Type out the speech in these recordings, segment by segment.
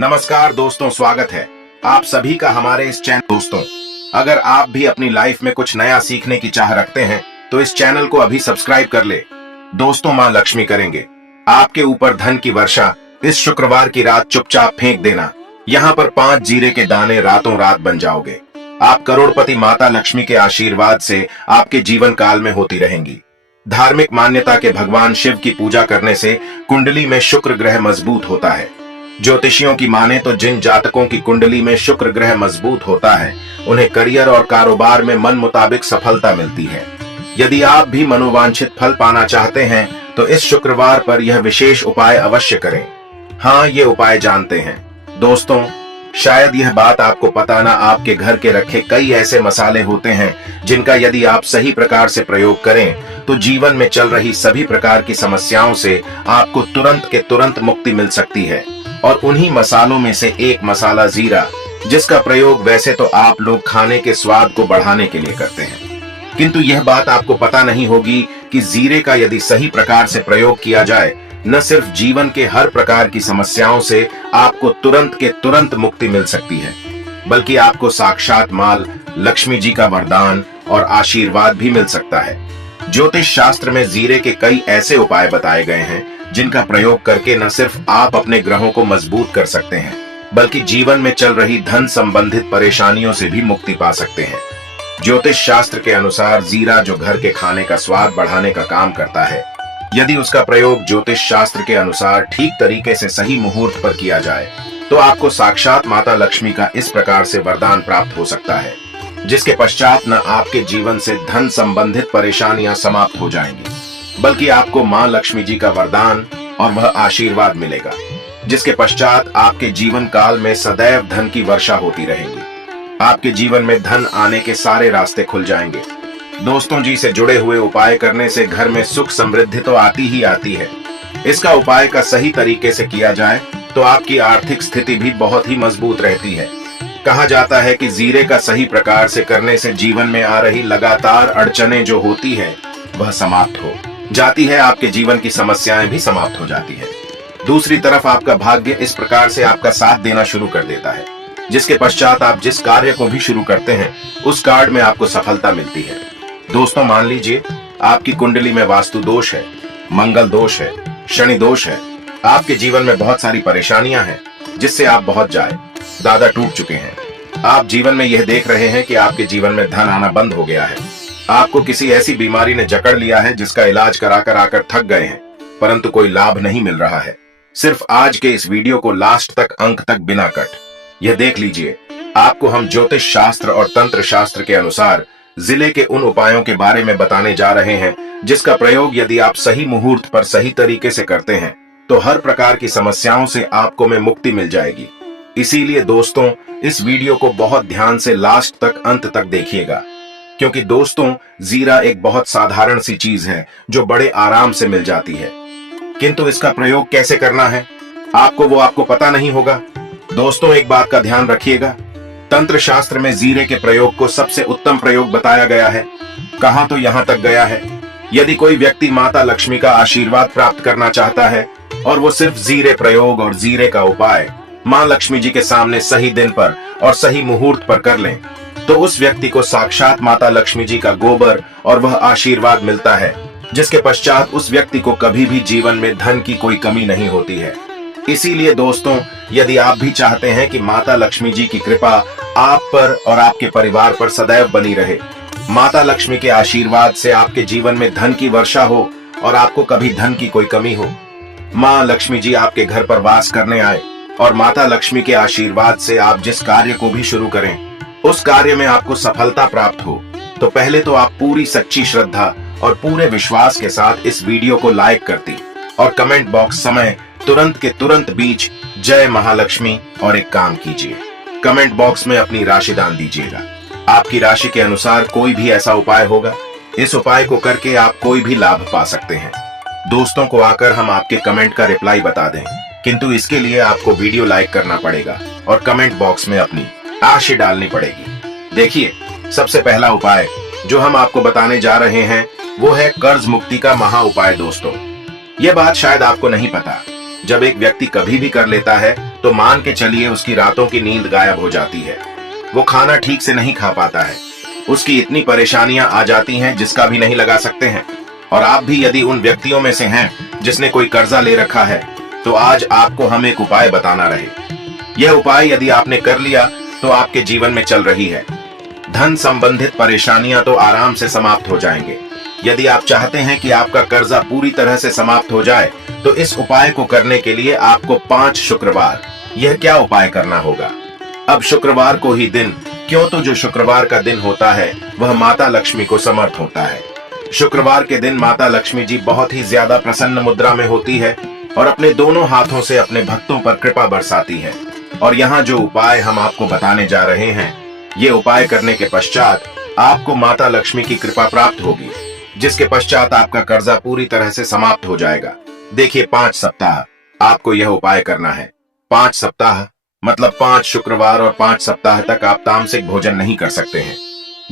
नमस्कार दोस्तों, स्वागत है आप सभी का हमारे इस चैनल। दोस्तों, अगर आप भी अपनी लाइफ में कुछ नया सीखने की चाह रखते हैं तो इस चैनल को अभी सब्सक्राइब कर ले। दोस्तों, मां लक्ष्मी करेंगे आपके ऊपर धन की वर्षा। इस शुक्रवार की रात चुपचाप फेंक देना। यहाँ पर 5 जीरे के दाने रातों रात बन जाओगे। आप करोड़पति माता लक्ष्मी के आशीर्वाद से आपके जीवन काल में होती रहेंगी। धार्मिक मान्यता के भगवान शिव की पूजा करने से कुंडली में शुक्र ग्रह मजबूत होता है। ज्योतिषियों की माने तो जिन जातकों की कुंडली में शुक्र ग्रह मजबूत होता है उन्हें करियर और कारोबार में मन मुताबिक सफलता मिलती है। यदि आप भी मनोवांछित फल पाना चाहते हैं तो इस शुक्रवार पर यह विशेष उपाय अवश्य करें। हाँ, ये उपाय जानते हैं दोस्तों, शायद यह बात आपको पता ना, आपके घर के रखे कई ऐसे मसाले होते हैं जिनका यदि आप सही प्रकार से प्रयोग करें तो जीवन में चल रही सभी प्रकार की समस्याओं से आपको तुरंत के तुरंत मुक्ति मिल सकती है। और उन्हीं मसालों में से एक मसाला जीरा, जिसका प्रयोग वैसे तो आप लोग खाने के स्वाद को बढ़ाने के लिए करते हैं, किंतु यह बात आपको पता नहीं होगी कि जीरे का यदि सही प्रकार से प्रयोग किया जाए, न सिर्फ जीवन के हर प्रकार की समस्याओं से आपको तुरंत के तुरंत मुक्ति मिल सकती है, बल्कि आपको साक्षात माल लक्ष्मी जी का वरदान और आशीर्वाद भी मिल सकता है। ज्योतिष शास्त्र में जीरे के कई ऐसे उपाय बताए गए हैं जिनका प्रयोग करके न सिर्फ आप अपने ग्रहों को मजबूत कर सकते हैं, बल्कि जीवन में चल रही धन संबंधित परेशानियों से भी मुक्ति पा सकते हैं। ज्योतिष शास्त्र के अनुसार जीरा, जो घर के खाने का स्वाद बढ़ाने का काम करता है, यदि उसका प्रयोग ज्योतिष शास्त्र के अनुसार ठीक तरीके से सही मुहूर्त पर किया जाए तो आपको साक्षात माता लक्ष्मी का इस प्रकार से वरदान प्राप्त हो सकता है, जिसके पश्चात न आपके जीवन से धन संबंधित परेशानियां समाप्त हो जाएंगी, बल्कि आपको मां लक्ष्मी जी का वरदान और वह आशीर्वाद मिलेगा, जिसके पश्चात आपके जीवन काल में सदैव धन की वर्षा होती रहेगी। आपके जीवन में धन आने के सारे रास्ते खुल जाएंगे। दोस्तों जी, से जुड़े हुए उपाय करने से घर में सुख समृद्धि तो आती ही आती है। इसका उपाय का सही तरीके से किया जाए तो आपकी आर्थिक स्थिति भी बहुत ही मजबूत रहती है। कहा जाता है कि जीरे का सही प्रकार से करने से जीवन में आ रही लगातार अड़चने जो होती है वह समाप्त हो जाती है, आपके जीवन की समस्याएं भी समाप्त हो जाती है। दूसरी तरफ आपका भाग्य इस प्रकार से आपका साथ देना शुरू कर देता है, जिसके पश्चात आप जिस कार्य को भी शुरू करते हैं उस कार्य में आपको सफलता मिलती है। दोस्तों, मान लीजिए आपकी कुंडली में वास्तु दोष है, मंगल दोष है, शनि दोष है, आपके जीवन में बहुत सारी परेशानियां हैं जिससे आप बहुत ज्यादा टूट चुके हैं। आप जीवन में यह देख रहे हैं कि आपके जीवन में धन आना बंद हो गया है। आपको किसी ऐसी बीमारी ने जकड़ लिया है जिसका इलाज कराकर आकर थक गए हैं, परंतु कोई लाभ नहीं मिल रहा है। सिर्फ आज के इस वीडियो को लास्ट तक, अंक तक बिना कट यह देख लीजिए। आपको हम ज्योतिष शास्त्र और तंत्र शास्त्र के अनुसार जिले के उन उपायों के बारे में बताने जा रहे हैं जिसका प्रयोग यदि आप सही मुहूर्त पर सही तरीके से करते हैं तो हर प्रकार की समस्याओं से आपको में मुक्ति मिल जाएगी। इसीलिए दोस्तों, इस वीडियो को बहुत ध्यान से लास्ट तक, अंत तक देखिएगा, क्योंकि दोस्तों, जीरा एक बहुत साधारण सी चीज है जो बड़े आराम से मिल जाती है, किंतु इसका प्रयोग कैसे करना है आपको पता नहीं होगा। दोस्तों, एक बात का ध्यान रखिएगा, तंत्र शास्त्र में जीरे के प्रयोग को सबसे उत्तम प्रयोग बताया गया है। कहां तो यहां तक गया है, यदि कोई व्यक्ति माता लक्ष्मी का आशीर्वाद प्राप्त करना चाहता है और वो सिर्फ जीरे प्रयोग और जीरे का उपाय मां लक्ष्मी जी के सामने सही दिन पर और सही मुहूर्त पर कर लें तो उस व्यक्ति को साक्षात माता लक्ष्मी जी का गोबर और वह आशीर्वाद मिलता है, जिसके पश्चात उस व्यक्ति को कभी भी जीवन में धन की कोई कमी नहीं होती है। इसीलिए दोस्तों, यदि आप भी चाहते हैं कि माता लक्ष्मी जी की कृपा आप पर और आपके परिवार पर सदैव बनी रहे, माता लक्ष्मी के आशीर्वाद से आपके जीवन में धन की वर्षा हो और आपको कभी धन की कोई कमी हो, मां लक्ष्मी जी आपके घर पर वास करने आए और माता लक्ष्मी के आशीर्वाद से आप जिस कार्य को भी शुरू करें उस कार्य में आपको सफलता प्राप्त हो, तो पहले तो आप पूरी सच्ची श्रद्धा और पूरे विश्वास के साथ इस वीडियो को लाइक करती और कमेंट बॉक्स समय तुरंत के तुरंत बीच जय महालक्ष्मी और एक काम कीजिए, कमेंट बॉक्स में अपनी राशि दान दीजिएगा। आपकी राशि के अनुसार कोई भी ऐसा उपाय होगा, इस उपाय को करके आप कोई भी लाभ पा सकते हैं। दोस्तों को आकर हम आपके कमेंट का रिप्लाई बता दें, किंतु इसके लिए आपको वीडियो लाइक करना पड़ेगा और कमेंट बॉक्स में अपनी राशि डालनी पड़ेगी। देखिए, सबसे पहला उपाय जो हम आपको बताने जा रहे हैं वो है कर्ज मुक्ति का महा उपाय। दोस्तों, यह बात शायद आपको नहीं पता, जब एक व्यक्ति कभी भी कर लेता है तो मान के चलिए उसकी रातों की नींद गायब हो जाती है। वो खाना ठीक से नहीं खा पाता है। उसकी इतनी परेशानियां आ जाती हैं जिसका भी नहीं लगा सकते हैं। और आप भी यदि उन व्यक्तियों में से हैं जिसने कोई कर्जा ले रखा है, तो आज आपको हम एक उपाय बताना रहे। यह उपाय यदि आपने कर लिया तो आपके जीवन में चल रही है धन संबंधित परेशानियां तो आराम से समाप्त हो जाएंगे। यदि आप चाहते हैं कि आपका कर्जा पूरी तरह से समाप्त हो जाए, तो इस उपाय को करने के लिए आपको 5 शुक्रवार यह क्या उपाय करना होगा। अब शुक्रवार को ही दिन, क्यों तो जो शुक्रवार का दिन होता है वह माता लक्ष्मी को समर्थ होता है। शुक्रवार के दिन माता लक्ष्मी जी बहुत ही ज्यादा प्रसन्न मुद्रा में होती है और अपने दोनों हाथों से अपने भक्तों पर कृपा बरसाती है। और यहाँ जो उपाय हम आपको बताने जा रहे हैं, ये उपाय करने के पश्चात आपको माता लक्ष्मी की कृपा प्राप्त होगी, जिसके पश्चात आपका कर्जा पूरी तरह से समाप्त हो जाएगा। देखिए, 5 सप्ताह आपको यह उपाय करना है। 5 सप्ताह मतलब 5 शुक्रवार और 5 सप्ताह तक आप तामसिक भोजन नहीं कर सकते हैं।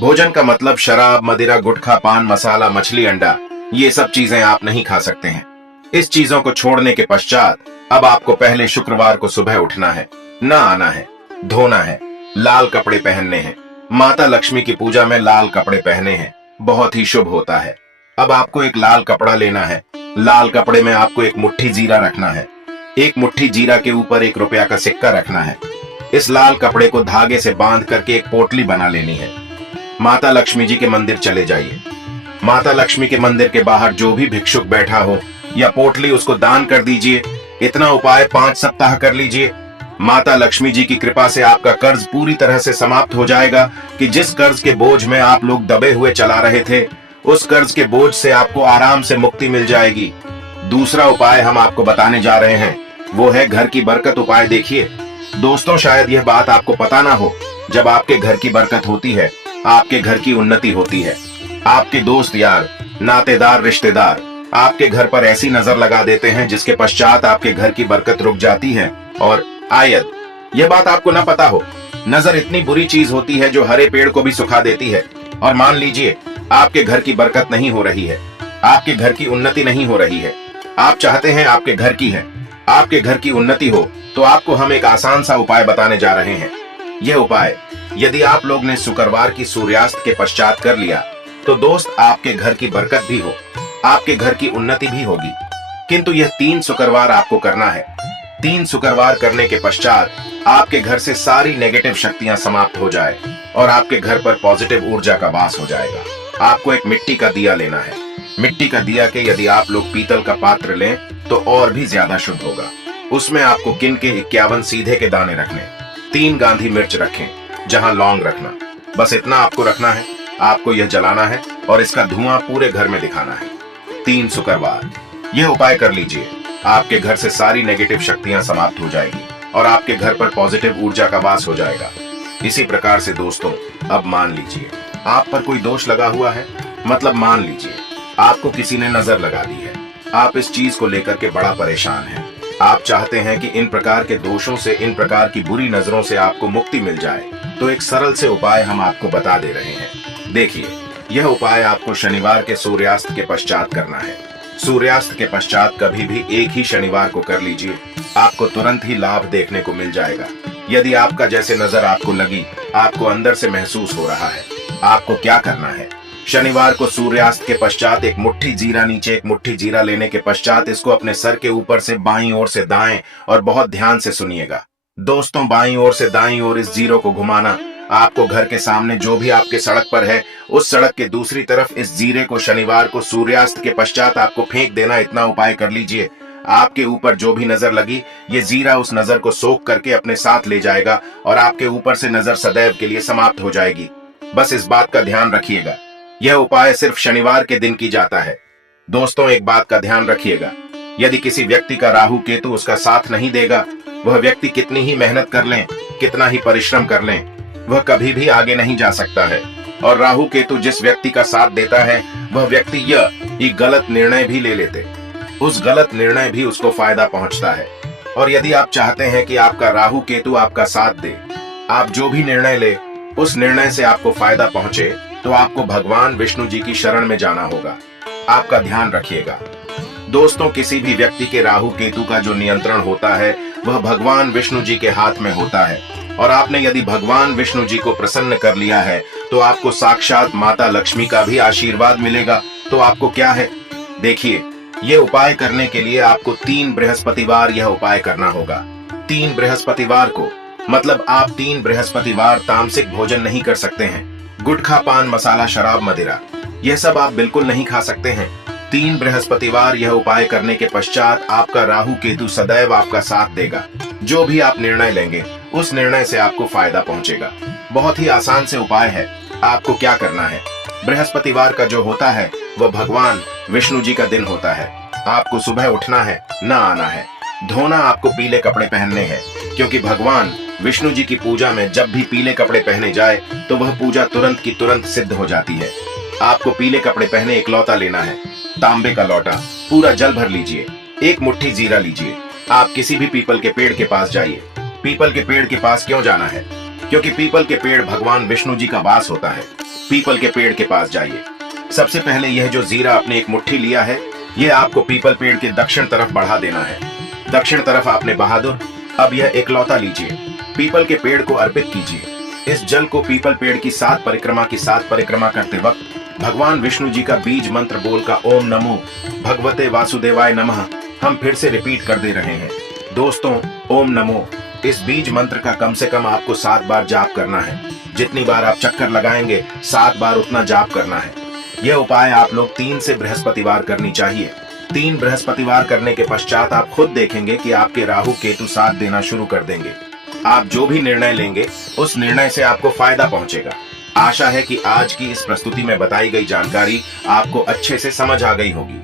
भोजन का मतलब शराब, मदिरा, गुटखा, पान मसाला, मछली, अंडा, ये सब चीजें आप नहीं खा सकते हैं। इस चीजों को छोड़ने के पश्चात अब आपको पहले शुक्रवार को सुबह उठना है, ना आना है, धोना है, लाल कपड़े पहनने हैं। माता लक्ष्मी की पूजा में लाल कपड़े पहने हैं, बहुत ही शुभ होता है। अब आपको एक लाल कपड़ा लेना है। लाल कपड़े में आपको एक मुट्ठी जीरा रखना है। एक मुट्ठी जीरा के ऊपर 1 रुपया का सिक्का रखना है। इस लाल कपड़े को धागे से बांध करके एक पोटली बना लेनी है। माता लक्ष्मी जी के मंदिर चले जाइए। माता लक्ष्मी के मंदिर के बाहर जो भी भिक्षुक बैठा हो या पोटली, उसको दान कर दीजिए। इतना उपाय 5 सप्ताह कर लीजिए। माता लक्ष्मी जी की कृपा से आपका कर्ज पूरी तरह से समाप्त हो जाएगा कि जिस कर्ज के बोझ में आप लोग दबे हुए चला रहे थे, उस कर्ज के बोझ से आपको आराम से मुक्ति मिल जाएगी। दूसरा उपाय हम आपको बताने जा रहे हैं, वो है घर की बरकत उपाय। देखिए दोस्तों, शायद यह बात आपको पता ना हो, जब आपके घर की बरकत होती है, आपके घर की उन्नति होती है। आपके दोस्त यार, नातेदार, रिश्तेदार आपके घर पर ऐसी नजर लगा देते हैं जिसके पश्चात आपके घर की बरकत रुक जाती है। और आयत, यह बात आपको ना पता हो, नजर इतनी बुरी चीज होती है जो हरे पेड़ को भी सुखा देती है। और मान लीजिए आपके घर की बरकत नहीं हो रही है, आपके घर की उन्नति नहीं हो रही है, आप चाहते हैं आपके घर की है, आपके घर की उन्नति हो, तो आपको हम एक आसान सा उपाय बताने जा रहे हैं। यह उपाय यदि आप लोग ने शुक्रवार की सूर्यास्त के पश्चात कर लिया, तो दोस्त आपके घर की बरकत भी हो, आपके घर की उन्नति भी होगी। किंतु यह 3 शुक्रवार आपको करना है। 3 शुक्रवार करने के पश्चात आपके घर से सारी नेगेटिव शक्तियां समाप्त हो जाए और आपके घर पर पॉजिटिव ऊर्जा का वास हो जाएगा। आपको एक मिट्टी का दिया लेना है। मिट्टी का दिया के यदि आप लोग पीतल का पात्र लें तो और भी ज्यादा शुभ होगा। उसमें आपको किन के 51 सीधे के दाने रखने, 3 गांधी मिर्च रखें, जहां लौंग रखना। बस इतना आपको रखना है। आपको यह जलाना है और इसका धुआं पूरे घर में दिखाना है। 3 शुक्रवार यह उपाय कर लीजिए। आपके घर से सारी नेगेटिव शक्तियां समाप्त हो जाएगी और आपके घर पर पॉजिटिव ऊर्जा का वास हो जाएगा। इसी प्रकार से दोस्तों, अब मान लीजिए आप पर कोई दोष लगा हुआ है, मतलब मान लीजिए आपको किसी ने नजर लगा दी है। आप इस चीज को लेकर के बड़ा परेशान हैं। आप चाहते हैं कि इन प्रकार के दोषों से, इन प्रकार की बुरी नजरों से आपको मुक्ति मिल जाए, तो एक सरल से उपाय हम आपको बता दे रहे हैं। देखिए, यह उपाय आपको शनिवार के सूर्यास्त के पश्चात करना है। सूर्यास्त के पश्चात कभी भी एक ही शनिवार को कर लीजिए, आपको तुरंत ही लाभ देखने को मिल जाएगा। यदि आपका जैसे नजर आपको लगी, आपको अंदर से महसूस हो रहा है, आपको क्या करना है, शनिवार को सूर्यास्त के पश्चात एक मुट्ठी जीरा, नीचे एक मुट्ठी जीरा लेने के पश्चात इसको अपने सर के ऊपर से बाईं ओर से दाएं, और बहुत ध्यान से सुनिएगा दोस्तों, बाईं ओर से दाईं ओर इस जीरो को घुमाना। आपको घर के सामने जो भी आपके सड़क पर है, उस सड़क के दूसरी तरफ इस जीरे को शनिवार को सूर्यास्त के पश्चात आपको फेंक देना। इतना उपाय कर लीजिए। आपके ऊपर जो भी नजर लगी, ये जीरा उस नजर को सोख करके अपने साथ ले जाएगा और आपके ऊपर से नजर सदैव के लिए समाप्त हो जाएगी। बस इस बात का ध्यान रखिएगा, यह उपाय सिर्फ शनिवार के दिन की जाता है। दोस्तों, एक बात का ध्यान रखिएगा, यदि किसी व्यक्ति का राहु केतु उसका साथ नहीं देगा, वह व्यक्ति कितनी ही मेहनत कर लें, कितना ही परिश्रम कर लें, वह कभी भी आगे नहीं जा सकता है। और राहु केतु जिस व्यक्ति का साथ देता है, वह व्यक्ति यह गलत निर्णय भी ले लेते, उस गलत निर्णय भी उसको फायदा पहुंचता है। और यदि आप चाहते हैं कि आपका राहु केतु आपका साथ दे, आप जो भी निर्णय ले उस निर्णय से आपको फायदा पहुंचे, तो आपको भगवान विष्णु जी की शरण में जाना होगा। आपका ध्यान रखिएगा दोस्तों, किसी भी व्यक्ति के राहु केतु का जो नियंत्रण होता है, वह भगवान विष्णु जी के हाथ में होता है। और आपने यदि भगवान विष्णु जी को प्रसन्न कर लिया है तो आपको साक्षात माता लक्ष्मी का भी आशीर्वाद मिलेगा। तो आपको क्या है, देखिए, ये उपाय करने के लिए आपको 3 बृहस्पतिवार यह उपाय करना होगा। 3 बृहस्पतिवार को, मतलब आप 3 बृहस्पतिवार तामसिक भोजन नहीं कर सकते हैं। गुटखा, पान मसाला, शराब, मदिरा, यह सब आप बिल्कुल नहीं खा सकते हैं। 3 बृहस्पतिवार यह उपाय करने के पश्चात आपका राहु केतु सदैव आपका साथ देगा। जो भी आप निर्णय लेंगे उस निर्णय से आपको फायदा पहुंचेगा। बहुत ही आसान से उपाय है। आपको क्या करना है, बृहस्पतिवार का जो होता है वह भगवान विष्णु जी का दिन होता है। आपको सुबह उठना है, न आना है, धोना, आपको पीले कपड़े पहनने हैं, क्योंकि भगवान विष्णु जी की पूजा में जब भी पीले कपड़े पहने जाए तो वह पूजा तुरंत की तुरंत सिद्ध हो जाती है। आपको पीले कपड़े पहने एक लौटा लेना है, तांबे का लौटा, पूरा जल भर लीजिए, एक मुट्ठी जीरा लीजिए। आप किसी भी पीपल के पेड़ के पास जाइए। पीपल के पेड़ के पास क्यों जाना है, क्योंकि पीपल के पेड़ भगवान विष्णु जी का वास होता है। पीपल के पेड़ के पास जाइए। सबसे पहले यह जो जीरा आपने एक मुट्ठी लिया है, यह आपको पीपल पेड़ के दक्षिण तरफ बढ़ा देना है। दक्षिण तरफ आपने बहादुर। अब यह एक लौटा लीजिए, पीपल के पेड़ को अर्पित कीजिए। इस जल को पीपल पेड़ की 7 परिक्रमा करते वक्त भगवान विष्णु जी का बीज मंत्र बोल का ओम नमो भगवते वासुदेवाय नमः हम फिर से रिपीट कर दे रहे हैं। दोस्तों, ओम नमो, इस बीज मंत्र का कम से कम आपको 7 बार जाप करना है। जितनी बार आप चक्कर लगाएंगे 7 बार उतना जाप करना है। यह उपाय आप लोग 3 से बृहस्पतिवार करनी चाहिए। 3 बृहस्पतिवार करने के पश्चात आप खुद देखेंगे कि आपके राहु केतु साथ देना शुरू कर देंगे। आप जो भी निर्णय लेंगे उस निर्णय से आपको फायदा पहुंचेगा। आशा है कि आज की इस प्रस्तुति में बताई गई जानकारी आपको अच्छे से समझ आ गई होगी।